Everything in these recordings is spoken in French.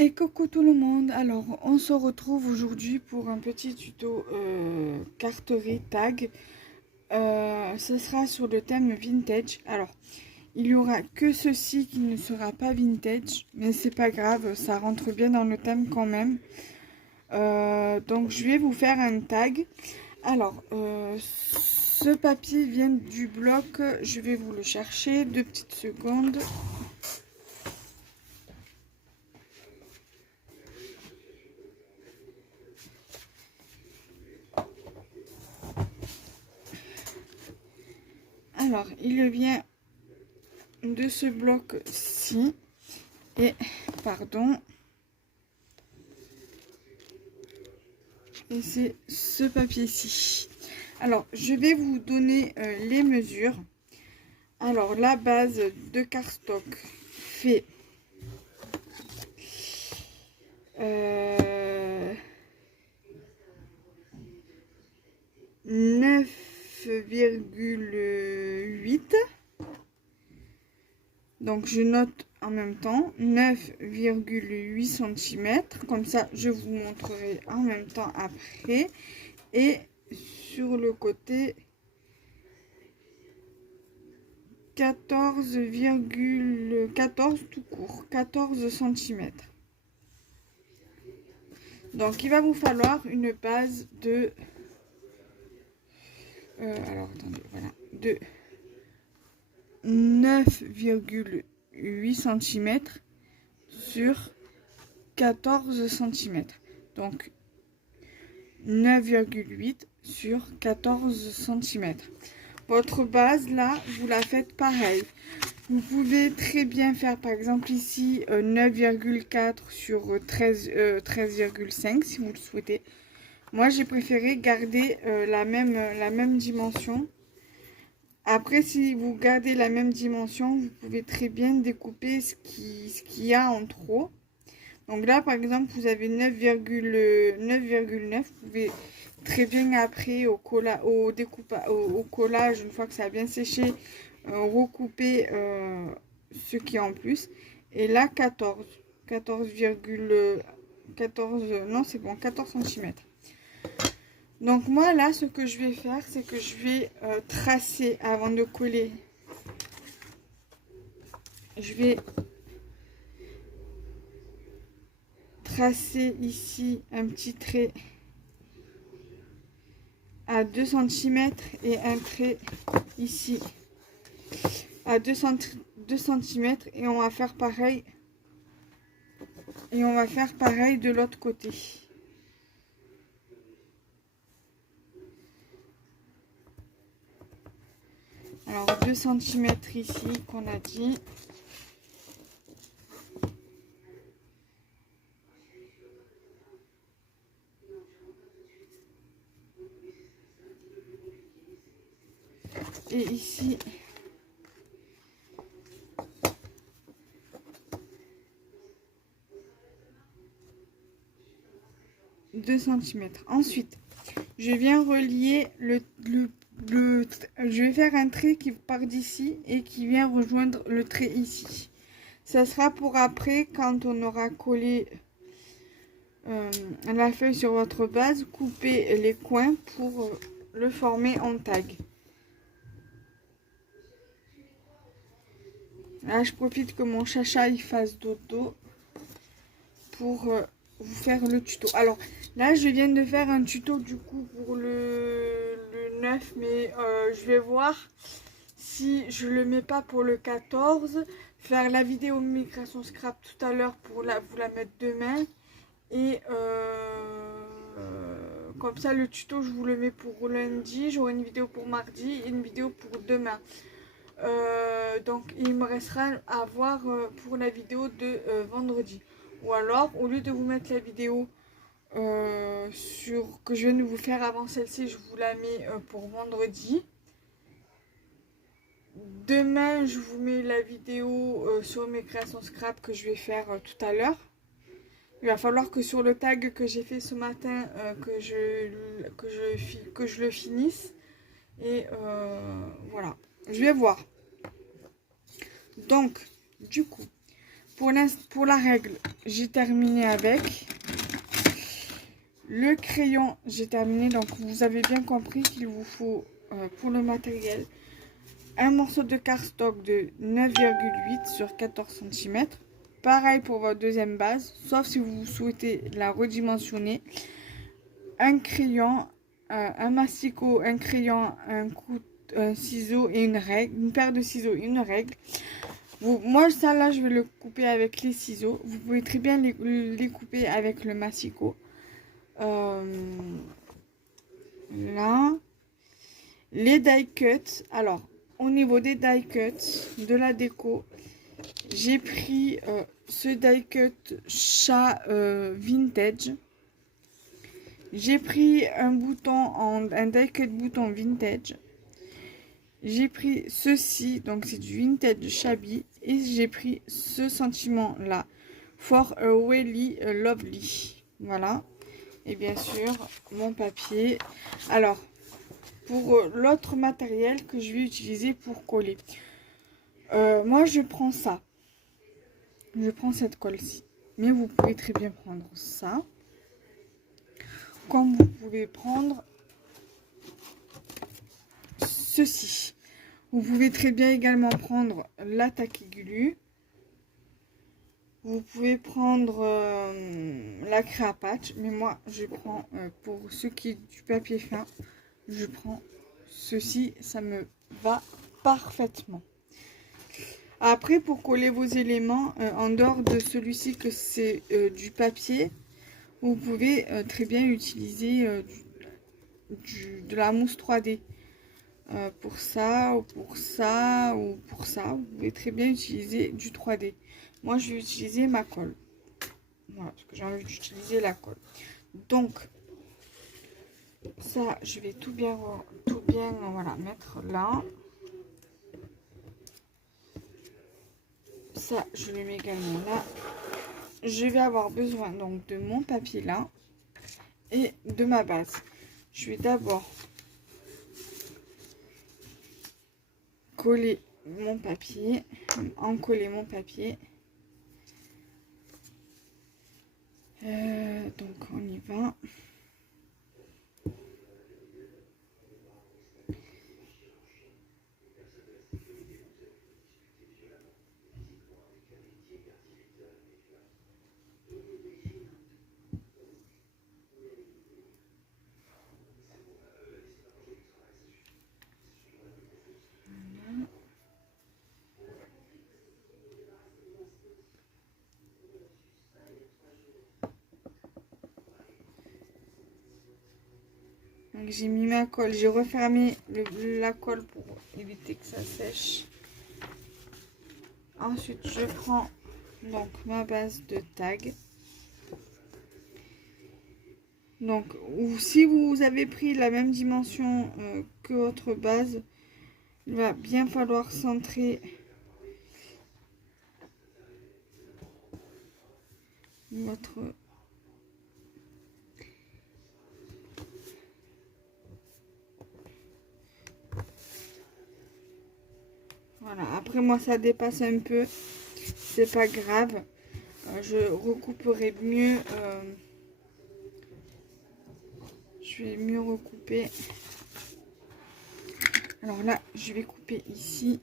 Et coucou tout le monde, alors on se retrouve aujourd'hui pour un petit tuto carterie tag. Ce sera sur le thème vintage. Alors il y aura que ceci qui ne sera pas vintage, mais c'est pas grave, ça rentre bien dans le thème quand même. Donc je vais vous faire un tag. Alors ce papier vient du bloc, je vais vous le chercher, 2 petites secondes. Alors, il vient de ce bloc-ci. Et, pardon. Et c'est ce papier-ci. Alors, je vais vous donner les mesures. Alors, la base de cardstock fait 9,8. Donc je note en même temps 9,8 cm. Comme ça, je vous montrerai en même temps après. Et sur le côté, 14,14 tout court, 14 cm. Donc il va vous falloir une base de... alors attendez, voilà, de 9,8 cm sur 14 cm. Donc 9,8 sur 14 cm. Votre base là, vous la faites pareil. Vous pouvez très bien faire par exemple ici 9,4 sur 13,5 si vous le souhaitez. Moi j'ai préféré garder la même dimension. Après, si vous gardez la même dimension, vous pouvez très bien découper ce qu'il y a en trop. Donc là, par exemple, vous avez 9,9. Vous pouvez très bien après, au collage, une fois que ça a bien séché, recouper ce qui est en plus. Et là, 14. 14, non, c'est bon, 14 cm. Donc moi là, ce que je vais faire, c'est que je vais tracer avant de coller. Je vais tracer ici un petit trait à 2 cm et un trait ici à 2 cm et on va faire pareil. Et on va faire pareil de l'autre côté. Alors 2 cm ici qu'on a dit. Et ici 2 cm. Ensuite, je viens relier je vais faire un trait qui part d'ici et qui vient rejoindre le trait ici. Ça sera pour après, quand on aura collé la feuille sur votre base, couper les coins pour le former en tag. Là, je profite que mon chacha il fasse dodo pour vous faire le tuto. Alors là, je viens de faire un tuto du coup pour le 9, mais je vais voir si je le mets pas pour le 14. Faire la vidéo migration scrap tout à l'heure pour vous la mettre demain. Et comme ça, le tuto, je vous le mets pour lundi. J'aurai une vidéo pour mardi et une vidéo pour demain. Donc, il me restera à voir pour la vidéo de vendredi. Ou alors, au lieu de vous mettre la vidéo que je viens de vous faire avant celle-ci, je vous la mets pour vendredi. Demain, je vous mets la vidéo sur mes créations scrap que je vais faire tout à l'heure. Il va falloir que sur le tag que j'ai fait ce matin, que je le finisse. Et voilà, je vais voir. Donc, du coup, pour la règle, j'ai terminé avec. Le crayon, j'ai terminé. Donc, vous avez bien compris qu'il vous faut, pour le matériel, un morceau de cardstock de 9,8 sur 14 cm. Pareil pour votre deuxième base, sauf si vous souhaitez la redimensionner. Un crayon, un masticot, un crayon, un ciseau et une règle. Une paire de ciseaux et une règle. Moi, ça là, je vais le couper avec les ciseaux. Vous pouvez très bien les couper avec le masticot. Là, les die cuts. Alors, au niveau des die cuts de la déco, j'ai pris ce die cut chat vintage. J'ai pris un die cut bouton vintage. J'ai pris ceci, donc c'est du vintage shabby. Et j'ai pris ce sentiment là, For a Really Lovely. Voilà. Et bien sûr, mon papier. Alors, pour l'autre matériel que je vais utiliser pour coller. Moi, je prends ça. Je prends cette colle-ci. Mais vous pouvez très bien prendre ça. Comme vous pouvez prendre ceci. Vous pouvez très bien également prendre la taquiglu. Vous pouvez prendre la Créapatch. Mais moi, je prends, pour ce qui est du papier fin, je prends ceci. Ça me va parfaitement. Après, pour coller vos éléments, en dehors de celui-ci que c'est du papier, vous pouvez très bien utiliser de la mousse 3D. Pour ça, ou pour ça, ou pour ça. Vous pouvez très bien utiliser du 3D. Moi, je vais utiliser ma colle. Voilà, parce que j'ai envie d'utiliser la colle. Donc, ça, je vais tout bien voilà, mettre là. Ça, je le mets également là. Je vais avoir besoin donc de mon papier là et de ma base. Je vais d'abord coller mon papier, encoller mon papier. Donc on y va. J'ai mis ma colle, j'ai refermé la colle pour éviter que ça sèche. Ensuite, je prends donc ma base de tag. Donc, ou si vous avez pris la même dimension que votre base, il va bien falloir centrer votre... Voilà, après moi ça dépasse un peu, c'est pas grave, je recouperai mieux, je vais mieux recouper. Alors là, je vais couper ici.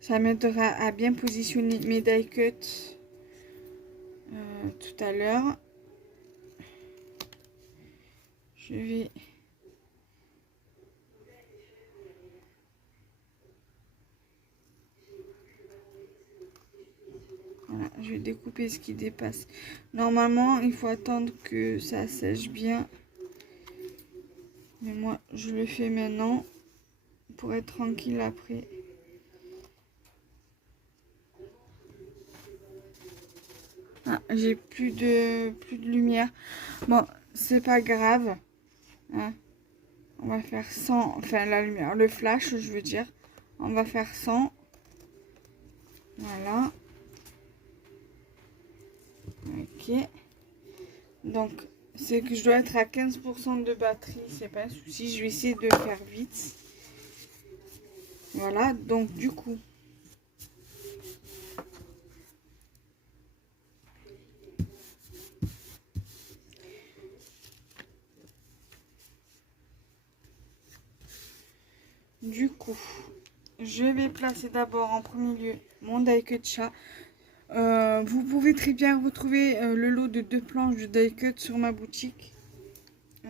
Ça m'aidera à bien positionner mes die cuts tout à l'heure. Je vais... Voilà, je vais découper ce qui dépasse. Normalement, il faut attendre que ça sèche bien. Mais moi, je le fais maintenant pour être tranquille après. Ah, j'ai plus de lumière. Bon, c'est pas grave. Hein. On va faire 100, enfin la lumière, le flash, je veux dire. On va faire 100. Voilà. Ok. Donc, c'est que je dois être à 15% de batterie. C'est pas un souci. Je vais essayer de faire vite. Voilà, donc du coup, je vais placer d'abord en premier lieu mon die-cut chat. Vous pouvez très bien retrouver le lot de 2 planches de die-cut sur ma boutique.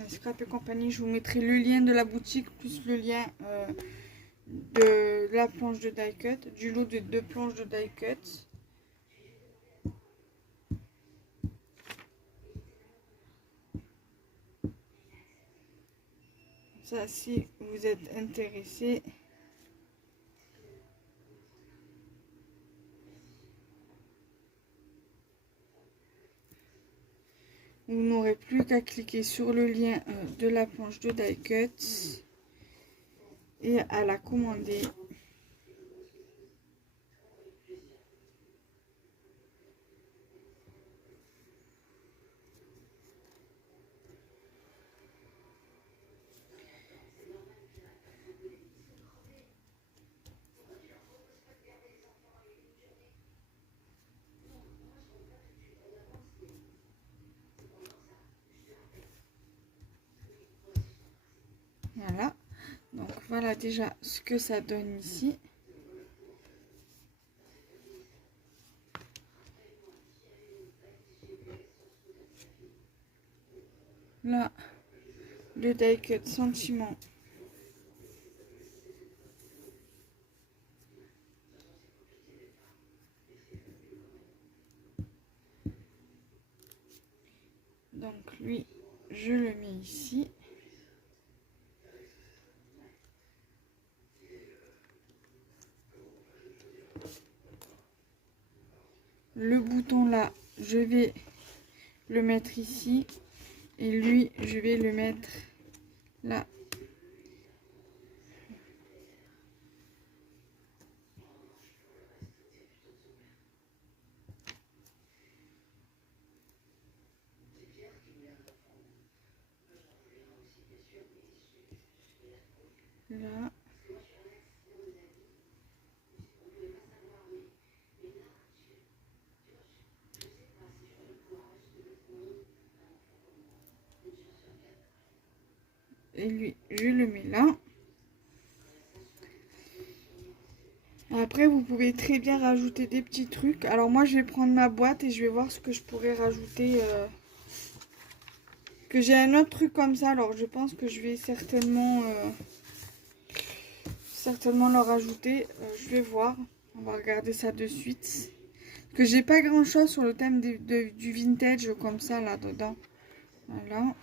Scrap et compagnie, je vous mettrai le lien de la boutique plus le lien de la planche de die-cut, du lot de 2 planches de die-cut. Ça, si vous êtes intéressé. Vous n'aurez plus qu'à cliquer sur le lien de la planche de die-cut et à la commander. Voilà, donc voilà déjà ce que ça donne ici. Là, le die-cut sentiment. Donc lui, je le mets ici. Le bouton là, je vais le mettre ici. Et lui, je vais le mettre là. Là. Et lui, je le mets là. Après, vous pouvez très bien rajouter des petits trucs. Alors moi, je vais prendre ma boîte et je vais voir ce que je pourrais rajouter. Que j'ai un autre truc comme ça. Alors, je pense que je vais certainement le rajouter. Je vais voir. On va regarder ça de suite. Que j'ai pas grand chose sur le thème du vintage comme ça là dedans. Voilà.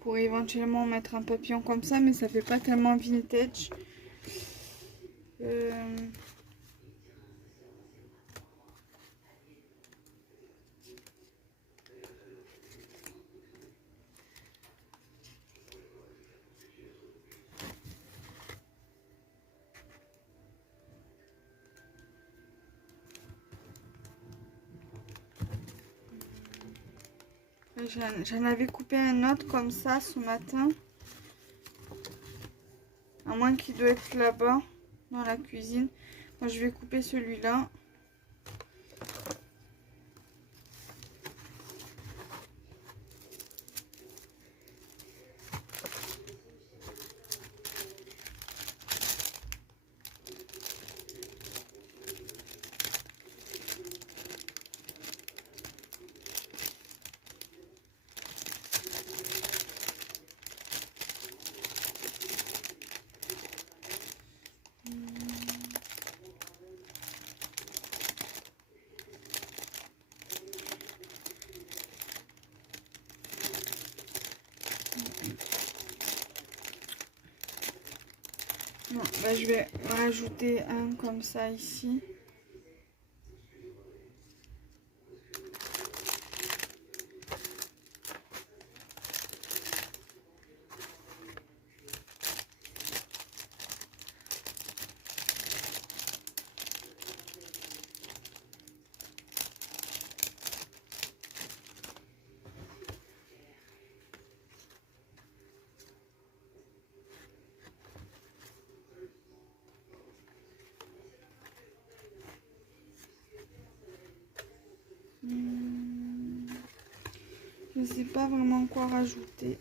Pour éventuellement mettre un papillon comme ça, mais ça fait pas tellement vintage. J'en avais coupé un autre comme ça ce matin. À moins qu'il doit être là-bas, dans la cuisine. Moi, je vais couper celui-là. Non, bah, je vais rajouter un comme ça ici. Je ne sais pas vraiment quoi rajouter.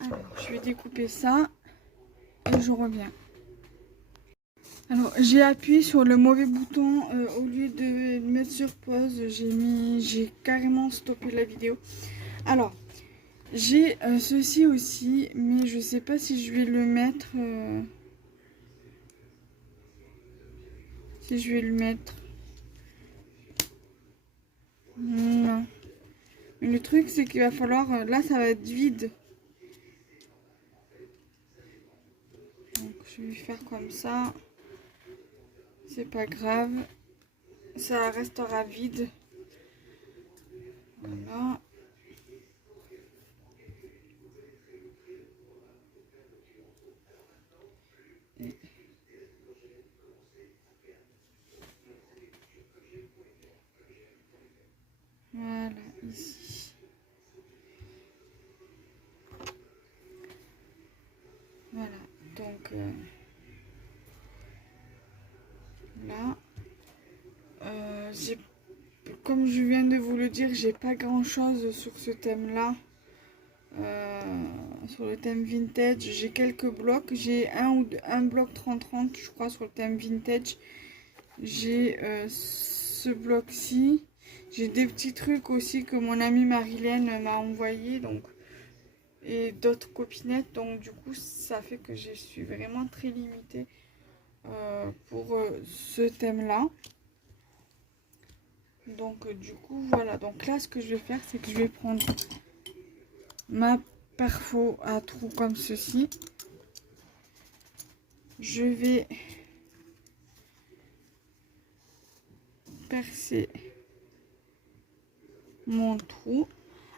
Alors, je vais découper ça et je reviens. Alors, j'ai appuyé sur le mauvais bouton au lieu de mettre sur pause, j'ai carrément stoppé la vidéo. Alors, j'ai ceci aussi, mais je sais pas si je vais le mettre. Si je vais le mettre. Non. Mais le truc, c'est qu'il va falloir. Là, ça va être vide. Donc, je vais faire comme ça. C'est pas grave. Ça restera vide. Voilà. Et voilà, ici. Voilà, donc là, comme je viens de vous le dire, j'ai pas grand chose sur ce thème là. Sur le thème vintage, j'ai quelques blocs. J'ai un bloc 30-30, je crois, sur le thème vintage. J'ai ce bloc-ci. J'ai des petits trucs aussi que mon amie Marilène m'a envoyé, donc, et d'autres copinettes. Donc du coup, ça fait que je suis vraiment très limitée pour ce thème-là. Donc du coup, voilà. Donc là, ce que je vais faire, c'est que je vais prendre ma perfo à trous comme ceci. Je vais percer mon trou.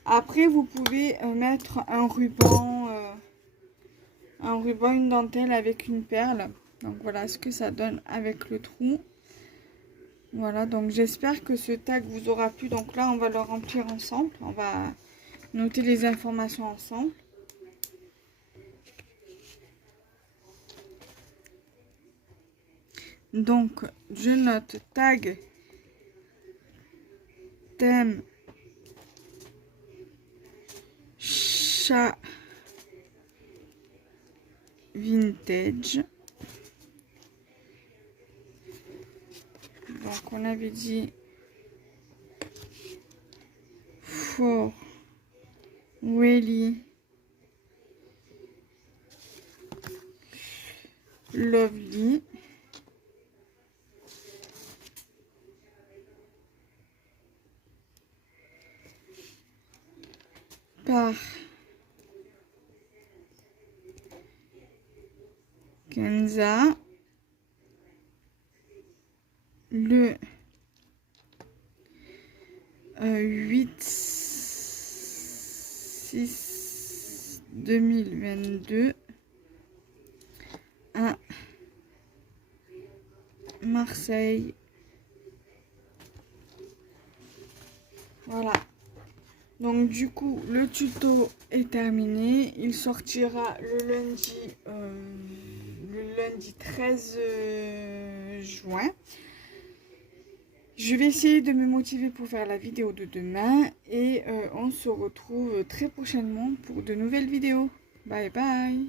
Après, vous pouvez mettre un ruban, une dentelle avec une perle. Donc voilà ce que ça donne avec le trou. Voilà, donc j'espère que ce tag vous aura plu. Donc là, on va le remplir ensemble. On va noter les informations ensemble. Donc, je note tag, thème, chat vintage. Donc, on avait dit for Welly Lovely. Par Kenza le 8/6/2022 à Marseille. Voilà. Donc du coup, le tuto est terminé. Il sortira le lundi 13 juin. Je vais essayer de me motiver pour faire la vidéo de demain. Et on se retrouve très prochainement pour de nouvelles vidéos. Bye bye!